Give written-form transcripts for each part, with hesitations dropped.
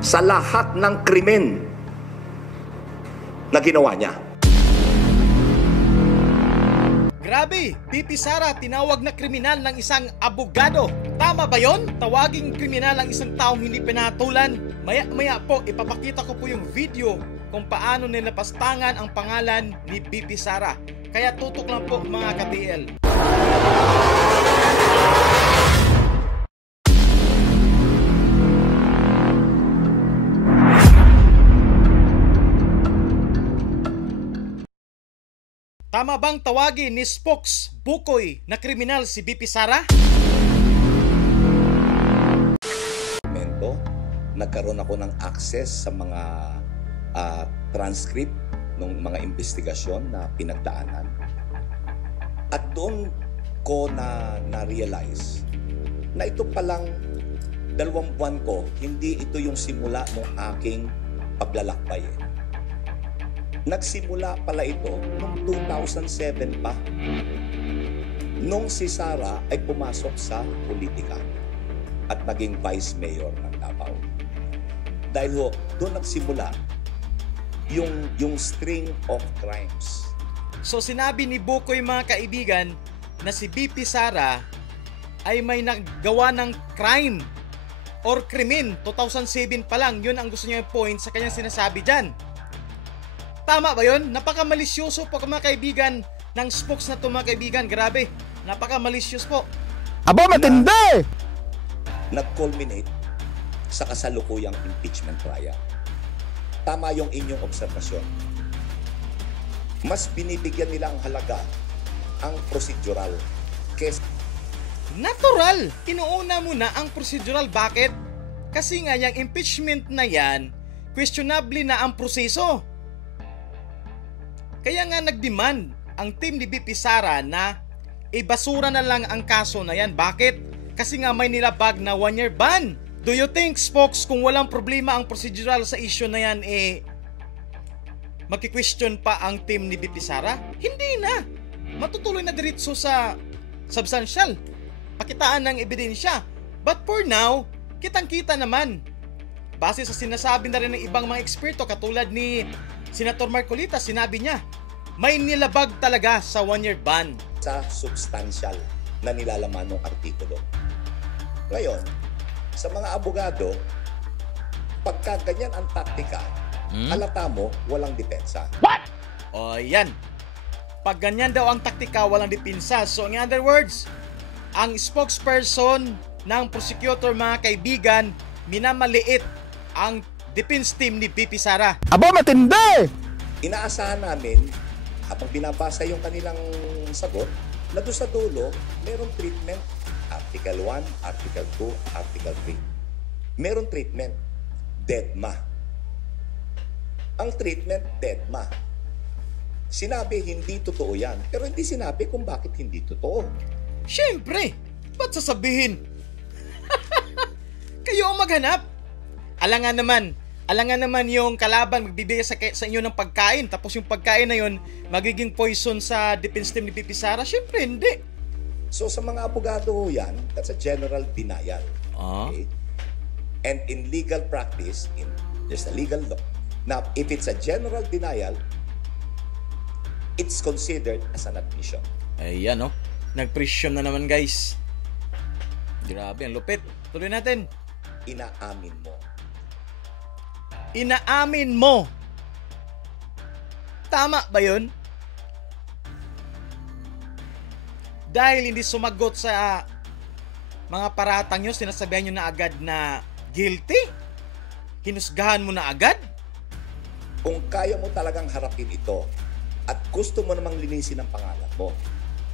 sa lahat ng krimen na ginawa niya. Grabe, BP Sara tinawag na kriminal ng isang abogado. Tama ba yon? Tawaging kriminal ang isang taong hindi pinatulan? Maya po, ipapakita ko po yung video kung paano nilapastangan ang pangalan ni BP Sara. Kaya tutok lang po mga ka-TL. Tama bang tawagin ni Spokes Bukoy na kriminal si BP Sara? Nagkaroon ako ng access sa mga transcript ng mga investigasyon na pinagdaanan. At doon ko na-realize na ito palang 2 buwan ko, hindi ito yung simula ng aking paglalakbay. Nagsimula pala ito noong 2007 pa. Nung si Sara ay pumasok sa politika at naging vice mayor ng Davao. Dahil doon nagsimula yung string of crimes. So sinabi ni Bukoy mga kaibigan na si BP Sara ay may naggawa ng crime or krimen 2007 pa lang. Yun ang gusto niya yung point sa kanyang sinasabi dyan. Tama ba yun? Napaka-malisyoso po mga kaibigan ng Spokes na to mga kaibigan. Grabe, napaka-malisyos po. Aba, matindi! Nag-culminate sa kasalukuyang impeachment trial. Tama yung inyong obserbasyon. Mas binibigyan nila ang halaga ang procedural kesa natural. Inuuna mo na ang procedural. Bakit? Kasi nga yung impeachment na yan, questionable na ang proseso. Kaya nga nagdemand ang team ni BP Sara na ibasura na lang ang kaso na yan. Bakit? Kasi nga may nilabag na 1-year ban. Do you think, Spokes, kung walang problema ang procedural sa issue na yan, magki-question pa ang team ni BP Sara? Hindi na. Matutuloy na diretso sa substantial. Pakitaan ng ebidensya. But for now, kitang-kita naman. Base sa sinasabi na rin ng ibang mga eksperto, katulad ni Senator Marcolita, sinabi niya, may nilabag talaga sa 1-year ban. Sa substantial na nilalaman ng artikulo. Ngayon, sa mga abogado, pagka ganyan ang taktika, halata mo, walang depensa. What? O yan. Pag ganyan daw ang taktika, walang depensa. So in other words, ang spokesperson ng prosecutor mga kaibigan, minamaliit ang defense team ni BP Sara. Aba, matindi! Inaasahan namin, habang binabasa yung kanilang sagot, na doon sa dulo, merong treatment. Article 1, Article 2, Article 3. Merong treatment, DEDMA. Ang treatment, DEDMA. Sinabi, hindi totoo yan. Pero hindi sinabi kung bakit hindi totoo. Siyempre, ba't sasabihin? Kayo ang maghanap. Alangan naman yung kalaban magbibigay sa inyo ng pagkain. Tapos yung pagkain na yun, magiging poison sa defense team ni BP Sara. Siyempre, hindi. So sa mga abogado yan, that's a general denial. Okay? And in legal practice, there's a legal law. Now, if it's a general denial, it's considered as an admission. Ayan, no? Nag-presume na naman, guys. Grabe, ang lupit. Tuloy natin. Inaamin mo. Inaamin mo. Tama ba yun? Dahil hindi sumagot sa mga paratang nyo, sinasabihan nyo na agad na guilty? Hinusgahan mo na agad? Kung kaya mo talagang harapin ito at gusto mo namang linisin ang pangalan mo,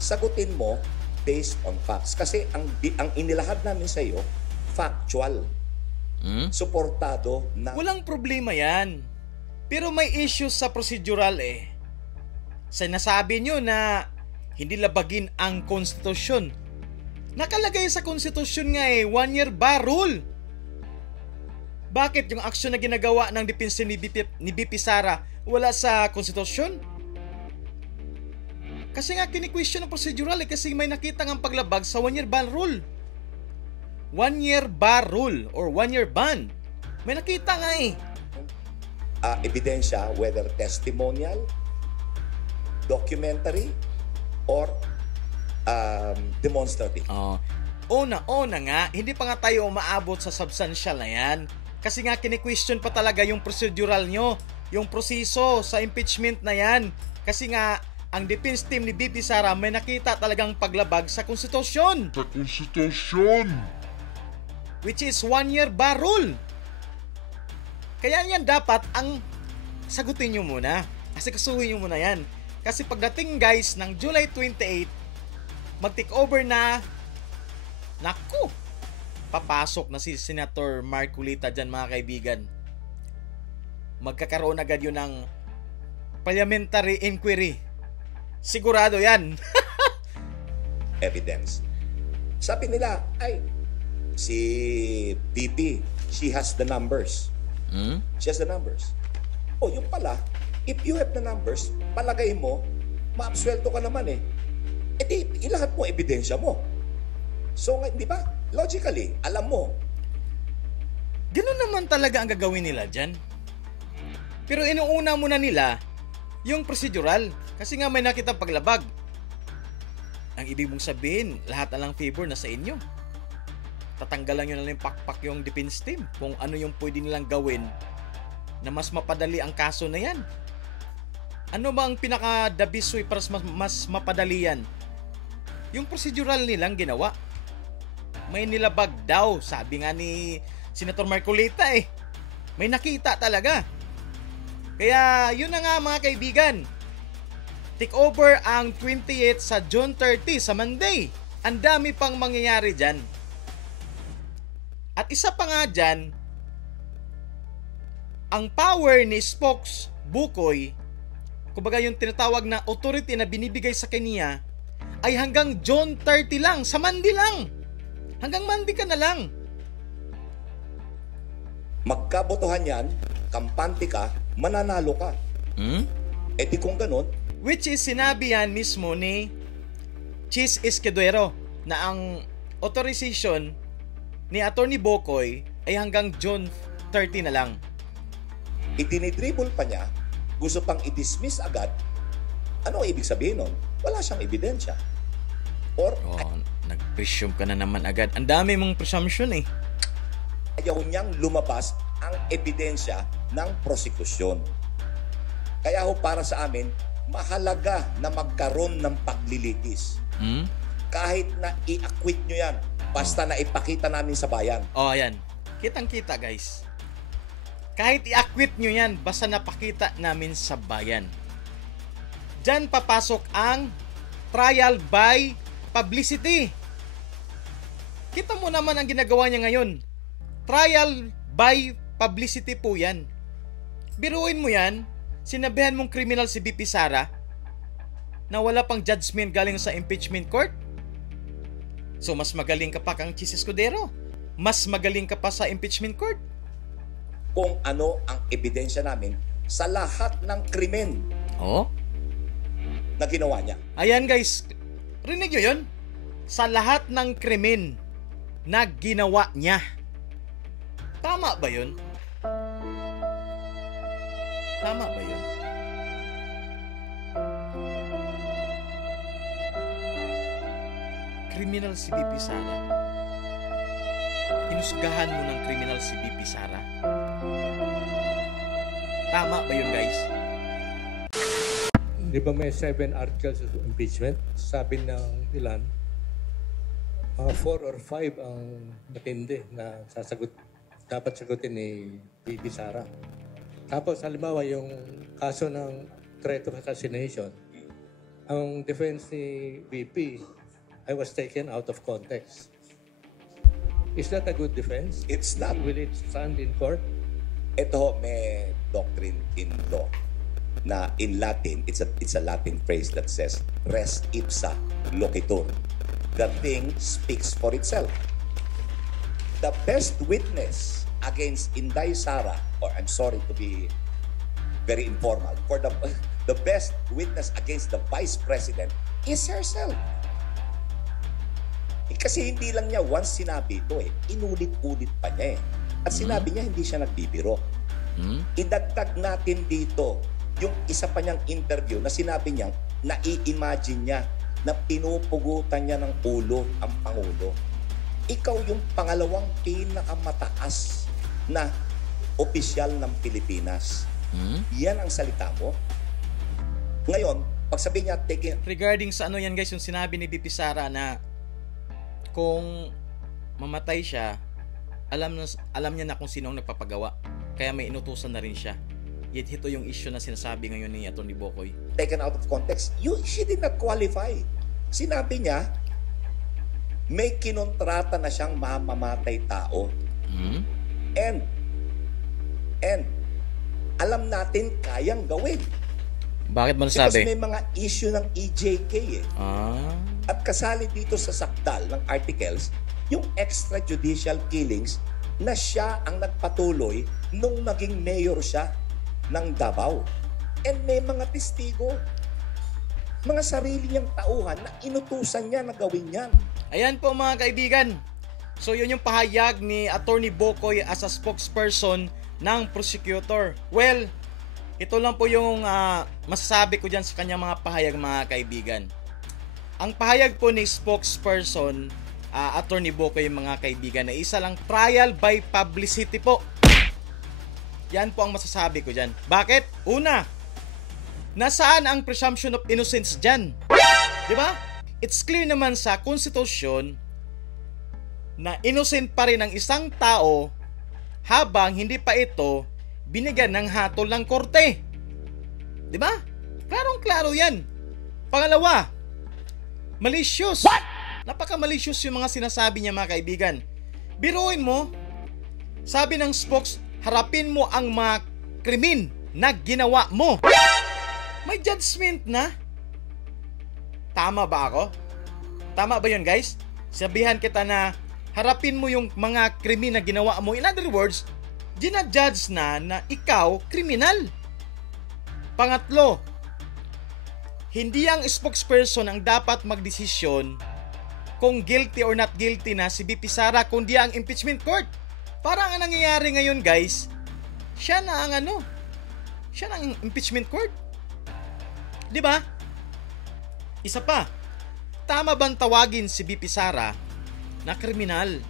sagutin mo based on facts. Kasi ang inilahad namin sa iyo, factual. Suportado na... Walang problema yan. Pero may issues sa procedural Sinasabi nyo na hindi labagin ang konstitusyon. Nakalagay sa konstitusyon nga 1-year bar rule. Bakit yung aksyon na ginagawa ng depensa ni BP Sara wala sa konstitusyon? Kasi nga kini-question ng procedural kasi may nakita ng paglabag sa 1-year ban rule. 1-year bar rule or 1-year ban. May nakita nga eh. Ebidensya, whether testimonial, documentary, or demonstrative. Una nga, hindi pa nga tayo umaabot sa substantial na yan. Kasi nga kini-question pa talaga yung procedural nyo, yung proseso sa impeachment na yan. Kasi nga, ang defense team ni BP Sara may nakita talagang paglabag sa konstitusyon. Which is 1-year bar rule. Kaya yan dapat ang sagutin nyo muna. Kasi kasuhin nyo muna yan. Kasi pagdating guys ng July 28, mag-take over na, naku, papasok na si Senator Marcolita dyan mga kaibigan. Magkakaroon agad yun ng parliamentary inquiry. Sigurado yan. Evidence. Sabi nila, ay, si VP, she has the numbers. She has the numbers. Oh, yung pala, if you have the numbers, palagay mo, maabsuelto ka naman eh. E di, ilahat mo ebidensya mo. So, di ba? Logically, alam mo. Ganun naman talaga ang gagawin nila dyan. Pero inuuna muna nila yung procedural. Kasi nga may nakita paglabag. Ang ibig mong sabihin, lahat na lang favor na sa inyo. Tatanggalan nyo na lang yung pakpak yung defense team kung ano yung pwede nilang gawin na mas mapadali ang kaso na yan. Ano ba ang pinaka-the best way para mas mapadali yan? Yung procedural nilang ginawa. May nilabag daw, sabi nga ni Senator Marcolita eh. May nakita talaga. Kaya yun na nga mga kaibigan. Take over ang 28 sa June 30 sa Monday. Ang dami pang mangyayari dyan. At isa pa nga dyan, ang power ni Spokes Bukoy, kumbaga yung tinatawag na authority na binibigay sa kanya, ay hanggang June 30 lang, sa Monday lang. Hanggang Monday ka na lang. Magkabotohan yan, kampante ka, mananalo ka. E di kung ganun, Which is sinabi yan mismo ni Chis Escudero na ang authorization ni Attorney Bukoy ay hanggang June 30 na lang. Itinidribble pa niya, gusto pang i-dismiss agad. Ano ang ibig sabihin nun? Wala siyang ebidensya. Or Nag-presume ka na naman agad. Ang dami mong presumption eh. ayaw niyang lumabas ang ebidensya ng prosekusyon. Kaya ho para sa amin, mahalaga na magkaroon ng paglilitis. Kahit na i-acquit nyo yan, basta na ipakita namin sa bayan. Ayan. Kitang-kita guys. Kahit i-acquit nyo yan, basta napakita namin sa bayan. Diyan papasok ang trial by publicity. Kita mo naman ang ginagawa niya ngayon. Trial by publicity po yan. Biruin mo yan, sinabihan mong criminal si BP Sara na wala pang judgment galing sa impeachment court. So mas magaling ka pa kang Chis Escudero. Mas magaling ka pa sa impeachment court. Kung ano ang ebidensya namin sa lahat ng krimen na ginawa niya. Ayan guys, rinig nyo yun? Sa lahat ng krimen na ginawa niya. Tama ba yun? Tama ba yun? Criminal si BP Sara. Inusgahan mo ng criminal si BP Sara. Tama ba yun guys? Di ba may 7 articles of impeachment? Sabi ng ilan, 4 or 5 ang matindi na dapat sagutin ni BP Sara. Tapos halimbawa yung kaso ng threat of assassination, ang defense ni BP, I was taken out of context. Is that a good defense? It's not. Will it stand in court? Ito may doctrine in law na in Latin, it's a Latin phrase that says res ipsa loquitur. The thing speaks for itself. The best witness against Inday Sara, or I'm sorry to be very informal, for the best witness against the Vice President is herself. Kasi hindi lang niya once sinabi ito inulit-ulit pa niya At sinabi niya hindi siya nagbibiro. Idagdag natin dito yung isa pa niyang interview na sinabi niya, nai-imagine niya na pinupugutan niya ng ulo ang Pangulo. Ikaw yung pangalawang pinakamataas na opisyal ng Pilipinas. Yan ang salita mo. Ngayon, pag sabi niya, Regarding sa ano yan guys, yung sinabi ni BP Sara na kung mamatay siya, alam niya na kung sino ang nagpapagawa. Kaya may inutusan na rin siya. Yet ito yung issue na sinasabi ngayon ni Atty. Bokoy. Taken out of context, she did not qualify. Sinabi niya, may kinontrata na siyang mamamatay tao. And alam natin kayang gawin. Bakit mo Because nasabi? may mga issue ng EJK eh. At kasali dito sa sakdal ng articles, yung extrajudicial killings na siya ang nagpatuloy nung naging mayor siya ng Davao. And may mga testigo, mga sarili niyang tauhan na inutusan niya na gawin yan. Ayan po mga kaibigan. So yun yung pahayag ni Atty. Bokoy as a spokesperson ng prosecutor. Well, ito lang po yung masasabi ko dyan sa kanyang mga pahayag mga kaibigan. Ang pahayag po ni spokesperson Atty. Bokoy mga kaibigan na isa lang trial by publicity po. Yan po ang masasabi ko dyan. Bakit? Una, nasaan ang presumption of innocence dyan? Diba? It's clear naman sa konstitusyon na innocent pa rin ang isang tao habang hindi pa ito binigyan ng hatol ng korte. Diba? Klarong-klaro yan. Pangalawa, malicious. What? Napaka-malicious yung mga sinasabi niya mga kaibigan. Biruin mo, sabi ng spokes, harapin mo ang mga krimen na ginawa mo. May judgment na. Tama ba ako? Tama ba yun guys? Sabihan kita na harapin mo yung mga krimen na ginawa mo. In other words, ginajudge na ikaw kriminal. Pangatlo, hindi ang spokesperson ang dapat magdesisyon kung guilty or not guilty na si BP Sara, kundi ang impeachment court. Parang ang nangyayari ngayon guys, siya na ang impeachment court. Di ba? Isa pa, tama bang tawagin si BP Sara na kriminal?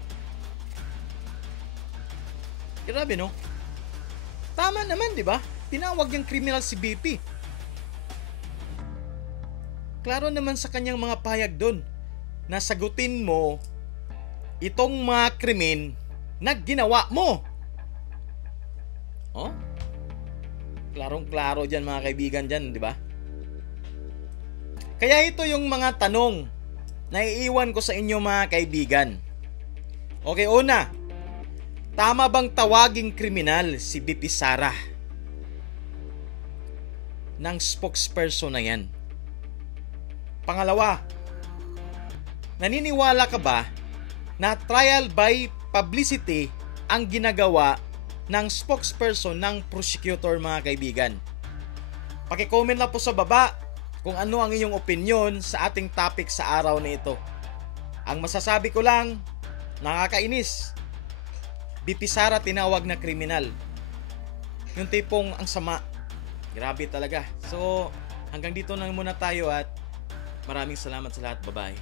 Grabe no? Tama naman, di ba? Tinawag niyang kriminal si BP. Klaro naman sa kanyang mga pahayag doon na sagutin mo itong mga krimen na ginawa mo. Oh? Klarong-klaro dyan mga kaibigan dyan, di ba? Kaya ito yung mga tanong na iiwan ko sa inyo mga kaibigan. Okay, una, tama bang tawaging kriminal si BP Sara ng spokesperson na yan? Pangalawa, naniniwala ka ba na trial by publicity ang ginagawa ng spokesperson ng prosecutor mga kaibigan? Paki-comment lang po sa baba kung ano ang iyong opinion sa ating topic sa araw na ito. Ang masasabi ko lang, nakakainis. BP Sara tinawag na kriminal. Yung tipong ang sama. Grabe talaga. So, hanggang dito na muna tayo at maraming salamat sa lahat. Bye-bye.